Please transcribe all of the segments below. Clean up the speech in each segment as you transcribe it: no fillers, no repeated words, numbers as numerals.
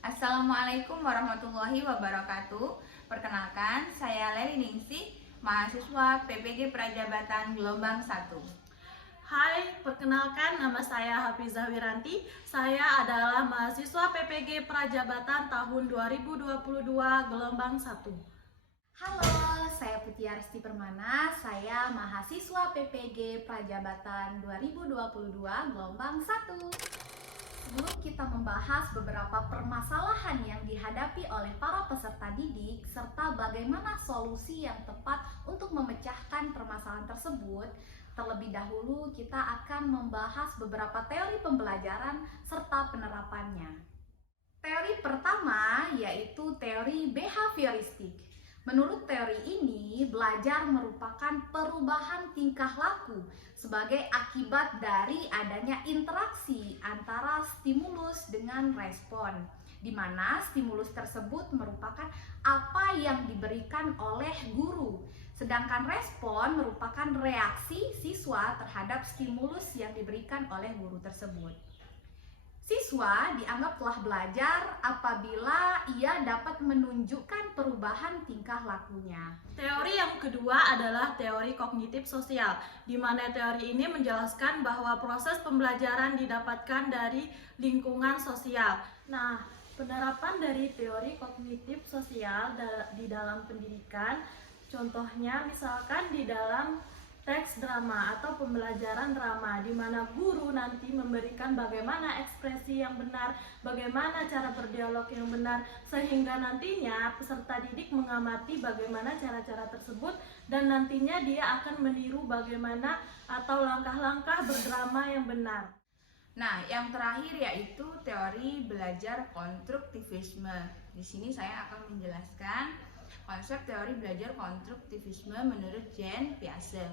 Assalamualaikum warahmatullahi wabarakatuh. Perkenalkan, saya Leli Ningsih, mahasiswa PPG Prajabatan Gelombang 1. Hai, perkenalkan nama saya Hafizah Wiranti. Saya adalah mahasiswa PPG Prajabatan tahun 2022 Gelombang 1. Halo, saya Putiarsti Permana. Saya mahasiswa PPG Prajabatan 2022 Gelombang 1. Sebelum kita membahas beberapa permasalahan yang dihadapi oleh para peserta didik serta bagaimana solusi yang tepat untuk memecahkan permasalahan tersebut, terlebih dahulu kita akan membahas beberapa teori pembelajaran serta penerapannya. Teori pertama yaitu teori behavioristik. Menurut teori ini, belajar merupakan perubahan tingkah laku sebagai akibat dari adanya interaksi antara stimulus dengan respon, di mana stimulus tersebut merupakan apa yang diberikan oleh guru, sedangkan respon merupakan reaksi siswa terhadap stimulus yang diberikan oleh guru tersebut. Siswa dianggap telah belajar apabila ia dapat menunjukkan perubahan tingkah lakunya. Teori yang kedua adalah teori kognitif sosial, di mana teori ini menjelaskan bahwa proses pembelajaran didapatkan dari lingkungan sosial. Nah, penerapan dari teori kognitif sosial di dalam pendidikan, contohnya misalkan di dalam teks drama atau pembelajaran drama, di mana guru nanti memberikan bagaimana ekspresi yang benar, bagaimana cara berdialog yang benar, sehingga nantinya peserta didik mengamati bagaimana cara-cara tersebut dan nantinya dia akan meniru bagaimana atau langkah-langkah berdrama yang benar. Nah, yang terakhir yaitu teori belajar konstruktivisme. Di sini saya akan menjelaskan konsep teori belajar konstruktivisme menurut Jean Piaget.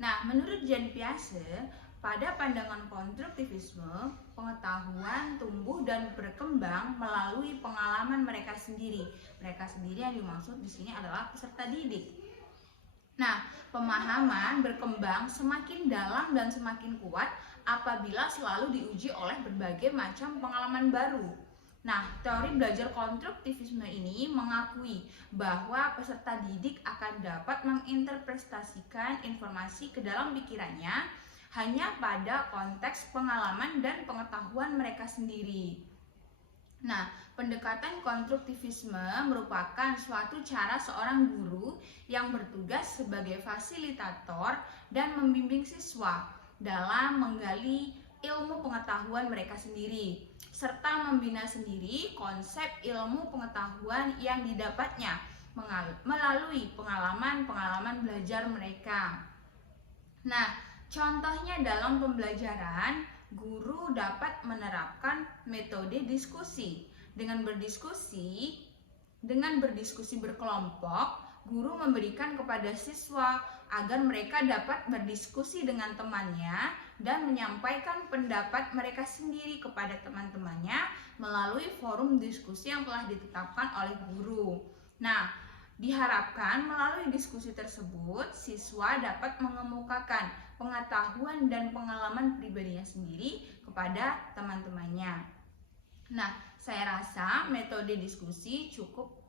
Nah, menurut Jean Piaget, pada pandangan konstruktivisme, pengetahuan tumbuh dan berkembang melalui pengalaman mereka sendiri. Mereka sendiri yang dimaksud di sini adalah peserta didik. Nah, pemahaman berkembang semakin dalam dan semakin kuat apabila selalu diuji oleh berbagai macam pengalaman baru. Nah, teori belajar konstruktivisme ini mengakui bahwa peserta didik akan dapat menginterpretasikan informasi ke dalam pikirannya hanya pada konteks pengalaman dan pengetahuan mereka sendiri. Nah, pendekatan konstruktivisme merupakan suatu cara seorang guru yang bertugas sebagai fasilitator dan membimbing siswa dalam menggali ilmu pengetahuan mereka sendiri, serta membina sendiri konsep ilmu pengetahuan yang didapatnya melalui pengalaman-pengalaman belajar mereka. Nah, contohnya dalam pembelajaran, guru dapat menerapkan metode diskusi. Dengan berdiskusi berkelompok, guru memberikan kepada siswa agar mereka dapat berdiskusi dengan temannya dan menyampaikan pendapat mereka sendiri kepada teman-temannya melalui forum diskusi yang telah ditetapkan oleh guru. Nah, diharapkan melalui diskusi tersebut, siswa dapat mengemukakan pengetahuan dan pengalaman pribadinya sendiri kepada teman-temannya. Nah, saya rasa metode diskusi cukup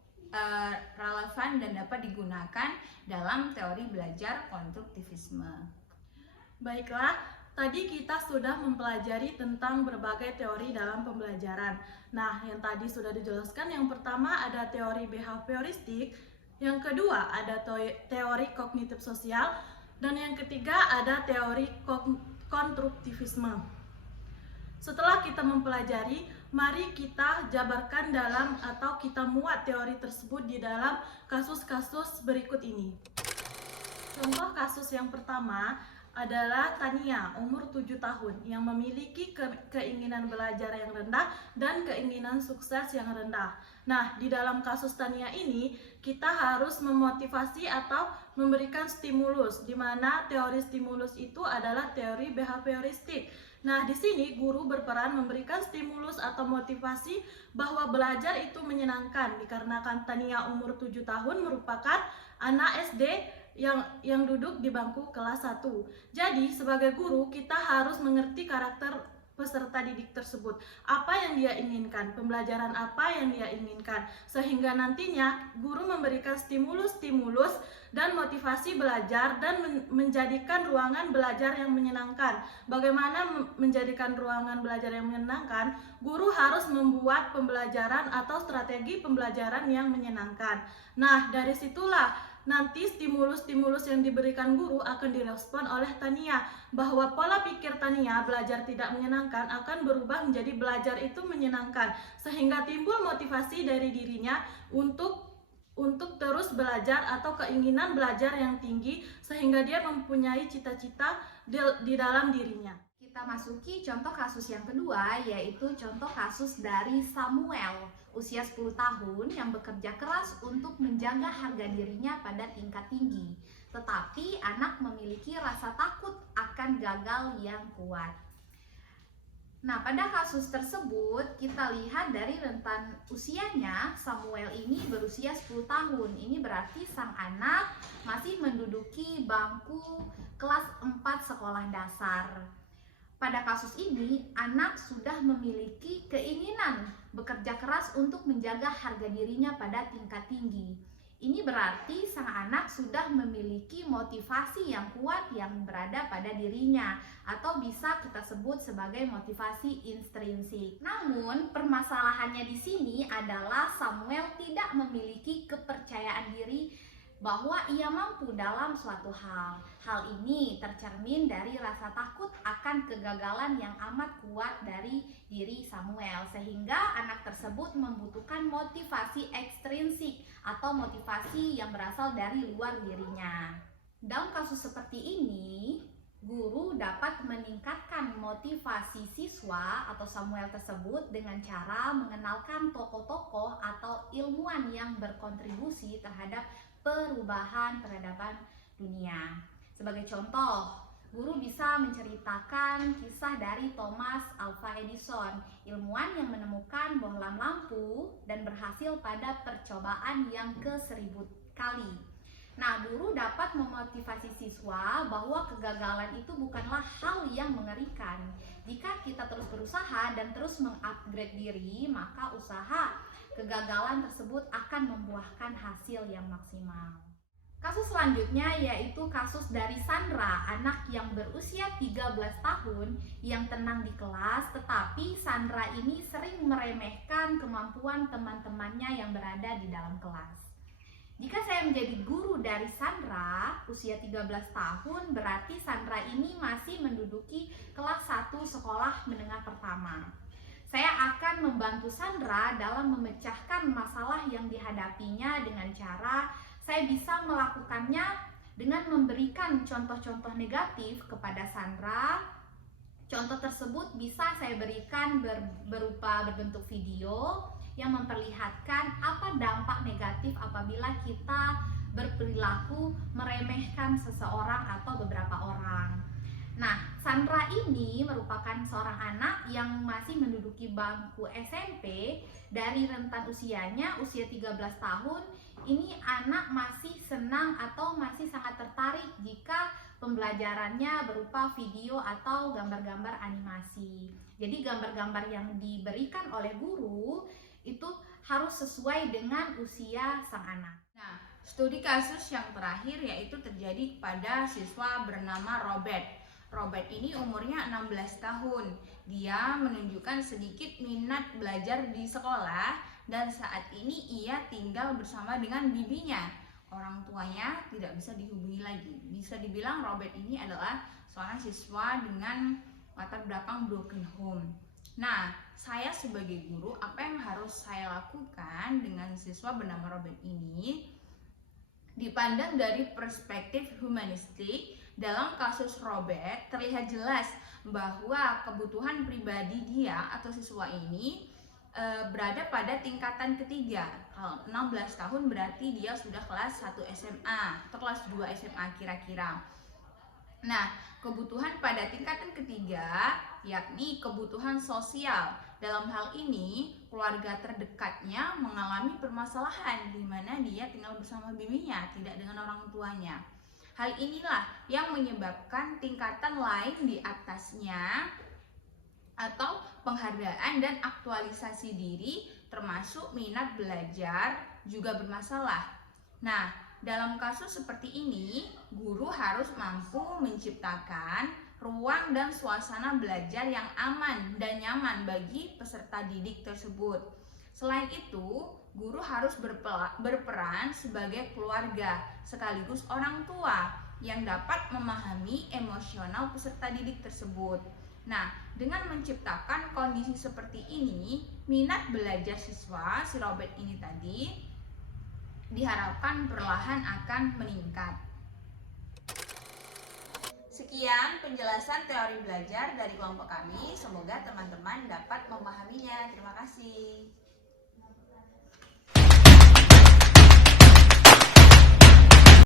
relevan dan dapat digunakan dalam teori belajar konstruktivisme. Baiklah, tadi kita sudah mempelajari tentang berbagai teori dalam pembelajaran. Nah, yang tadi sudah dijelaskan, yang pertama ada teori behavioristik, yang kedua ada teori kognitif sosial, dan yang ketiga ada teori konstruktivisme. Setelah kita mempelajari, mari kita jabarkan dalam atau kita muat teori tersebut di dalam kasus-kasus berikut ini. Contoh kasus yang pertama adalah Tania, umur 7 tahun, yang memiliki keinginan belajar yang rendah dan keinginan sukses yang rendah. Nah, di dalam kasus Tania ini, kita harus memotivasi atau memberikan stimulus, di mana teori stimulus itu adalah teori behavioristik. Nah, di sini guru berperan memberikan stimulus atau motivasi bahwa belajar itu menyenangkan, dikarenakan Tania umur 7 tahun merupakan anak SD yang duduk di bangku kelas 1. Jadi sebagai guru kita harus mengerti karakter peserta didik tersebut, apa yang dia inginkan, pembelajaran apa yang dia inginkan, sehingga nantinya guru memberikan stimulus-stimulus dan motivasi belajar dan menjadikan ruangan belajar yang menyenangkan. Bagaimana menjadikan ruangan belajar yang menyenangkan? Guru harus membuat pembelajaran atau strategi pembelajaran yang menyenangkan. Nah, dari situlah nanti stimulus-stimulus yang diberikan guru akan direspon oleh Tania, bahwa pola pikir Tania belajar tidak menyenangkan akan berubah menjadi belajar itu menyenangkan, sehingga timbul motivasi dari dirinya untuk terus belajar atau keinginan belajar yang tinggi, sehingga dia mempunyai cita-cita di dalam dirinya. Kita masuki contoh kasus yang kedua, yaitu contoh kasus dari Samuel, usia 10 tahun yang bekerja keras untuk menjaga harga dirinya pada tingkat tinggi. Tetapi anak memiliki rasa takut akan gagal yang kuat. Nah, pada kasus tersebut kita lihat dari rentan usianya, Samuel ini berusia 10 tahun. Ini berarti sang anak masih menduduki bangku kelas 4 sekolah dasar. Pada kasus ini, anak sudah memiliki keinginan bekerja keras untuk menjaga harga dirinya pada tingkat tinggi. Ini berarti sang anak sudah memiliki motivasi yang kuat yang berada pada dirinya, atau bisa kita sebut sebagai motivasi intrinsik. Namun, permasalahannya di sini adalah Samuel tidak memiliki kepercayaan diri bahwa ia mampu dalam suatu hal. Hal ini tercermin dari rasa takut akan kegagalan yang amat kuat dari diri Samuel, sehingga anak tersebut membutuhkan motivasi ekstrinsik atau motivasi yang berasal dari luar dirinya. Dalam kasus seperti ini, guru dapat meningkatkan motivasi siswa atau Samuel tersebut dengan cara mengenalkan tokoh-tokoh atau ilmuwan yang berkontribusi terhadap perubahan peradaban dunia. Sebagai contoh, guru bisa menceritakan kisah dari Thomas Alva Edison, ilmuwan yang menemukan bohlam lampu dan berhasil pada percobaan yang ke-1000 kali. Nah, guru dapat memotivasi siswa bahwa kegagalan itu bukanlah hal yang mengerikan. Jika kita terus berusaha dan terus mengupgrade diri, maka usaha kegagalan tersebut akan membuahkan hasil yang maksimal. Kasus selanjutnya yaitu kasus dari Sandra, anak yang berusia 13 tahun yang tenang di kelas, tetapi Sandra ini sering meremehkan kemampuan teman-temannya yang berada di dalam kelas. Jika saya menjadi guru dari Sandra, usia 13 tahun, berarti Sandra ini masih menduduki kelas 1 sekolah menengah pertama. Saya akan membantu Sandra dalam memecahkan masalah yang dihadapinya dengan cara saya bisa melakukannya dengan memberikan contoh-contoh negatif kepada Sandra. Contoh tersebut bisa saya berikan berupa berbentuk video yang memperlihatkan apa dampak negatif apabila kita berperilaku meremehkan seseorang atau beberapa orang. Nah, Sandra ini merupakan seorang anak yang masih menduduki bangku SMP. Dari rentan usianya, usia 13 tahun, ini anak masih senang atau masih sangat tertarik jika pembelajarannya berupa video atau gambar-gambar animasi. Jadi gambar-gambar yang diberikan oleh guru itu harus sesuai dengan usia sang anak. Nah, studi kasus yang terakhir yaitu terjadi kepada siswa bernama Robert. Robert ini umurnya 16 tahun. Dia menunjukkan sedikit minat belajar di sekolah dan saat ini ia tinggal bersama dengan bibinya. Orang tuanya tidak bisa dihubungi lagi. Bisa dibilang Robert ini adalah seorang siswa dengan latar belakang broken home. Nah, saya sebagai guru, apa yang harus saya lakukan dengan siswa bernama Robert ini? Dipandang dari perspektif humanistik, dalam kasus Robert terlihat jelas bahwa kebutuhan pribadi dia atau siswa ini berada pada tingkatan ketiga. Kalau 16 tahun berarti dia sudah kelas 1 SMA atau kelas 2 SMA kira-kira. Nah, kebutuhan pada tingkatan ketiga yakni kebutuhan sosial. Dalam hal ini, keluarga terdekatnya mengalami permasalahan di mana dia tinggal bersama bibinya, tidak dengan orang tuanya. Hal inilah yang menyebabkan tingkatan lain di atasnya atau penghargaan dan aktualisasi diri termasuk minat belajar juga bermasalah. Nah, dalam kasus seperti ini, guru harus mampu menciptakan ruang dan suasana belajar yang aman dan nyaman bagi peserta didik tersebut. Selain itu, guru harus berperan sebagai keluarga sekaligus orang tua yang dapat memahami emosional peserta didik tersebut. Nah, dengan menciptakan kondisi seperti ini, minat belajar siswa si Robert ini tadi diharapkan perlahan akan meningkat. Sekian penjelasan teori belajar dari kelompok kami. Semoga teman-teman dapat memahaminya. Terima kasih.